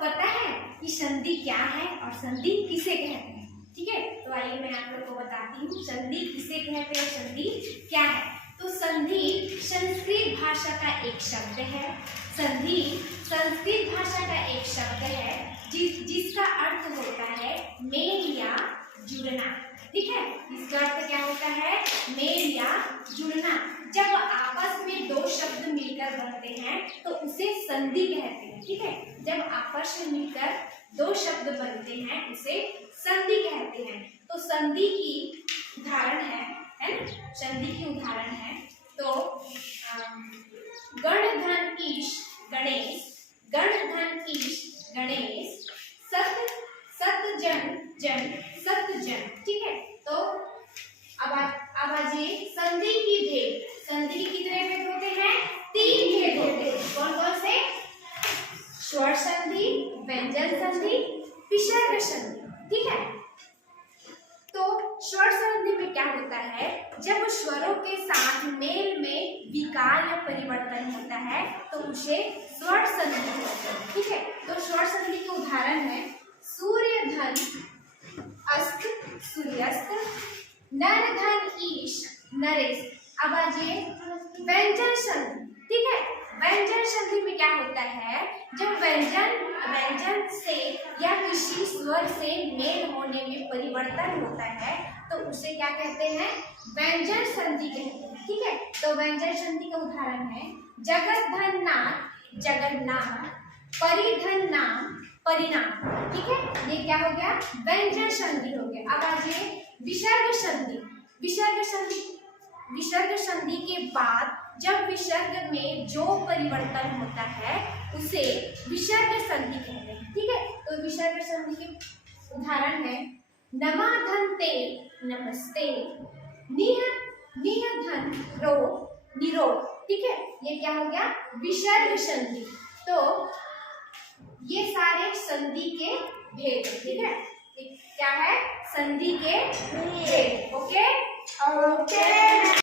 पता है कि संधि क्या है और संधि किसे कहते हैं? ठीक है, तो आइए मैं आप लोग को बताती हूँ संधि किसे कहते हैं और संधि क्या है। तो संधि संस्कृत भाषा का एक शब्द है। संधि संस्कृत भाषा का एक शब्द है जिसका अर्थ होता है मेल या जुड़ना। ठीक है, इसका अर्थ क्या होता है? मेल या जुड़ना। जब आपस में दो शब्द मिलकर बनते हैं तो उसे संधि कहते हैं। ठीक है, जब आपस में मिलकर दो शब्द बनते हैं उसे संधि कहते हैं। तो संधि की उदाहरण है ना? संधि की उदाहरण है तो गण धन ईश गणेश, गण धन ईश गणेश, सत सत जन जन सत जन। ठीक है, तो अब आइए संधि की भेद। संधि के कितने भेद होते हैं? 3 भेद होते हैं। कौन कौन से? स्वर संधि, व्यंजन संधि, विसर्ग संधि। ठीक है, तो स्वर संधि में क्या होता है? जब स्वरों के साथ मेल में विकार या परिवर्तन होता है तो उसे स्वर संधि कहते हैं। ठीक है, तो स्वर संधि के उदाहरण है सूर्य धन अस्त सूर्यास्त, नर धन ईश नरेश। अब आइए व्यंजन संधि। ठीक है, व्यंजन संधि में क्या होता है? जब व्यंजन से या किसी स्वर से मेल होने में परिवर्तन होता है तो उसे क्या कहते हैं? व्यंजन संधि कहते हैं। ठीक है, तो व्यंजन संधि का उदाहरण है जगत धन नाथ जगन्नाथ, परिधन नाम परिणाम। ठीक है, ये क्या हो गया? व्यंजन संधि हो गया। अब आइए विसर्ग संधि। विसर्ग संधि के बाद जब विसर्ग में जो परिवर्तन होता है उसे विसर्ग संधि कहते हैं। ठीक है, तो विसर्ग संधि के उदाहरण है नमा धन ते नमस्ते, निह निह धन रो निरोध। ठीक है, ये क्या हो गया? विसर्ग संधि। तो ये सारे संधि के भेद हैं। ठीक है, क्या है? संधि के भेद। ओके।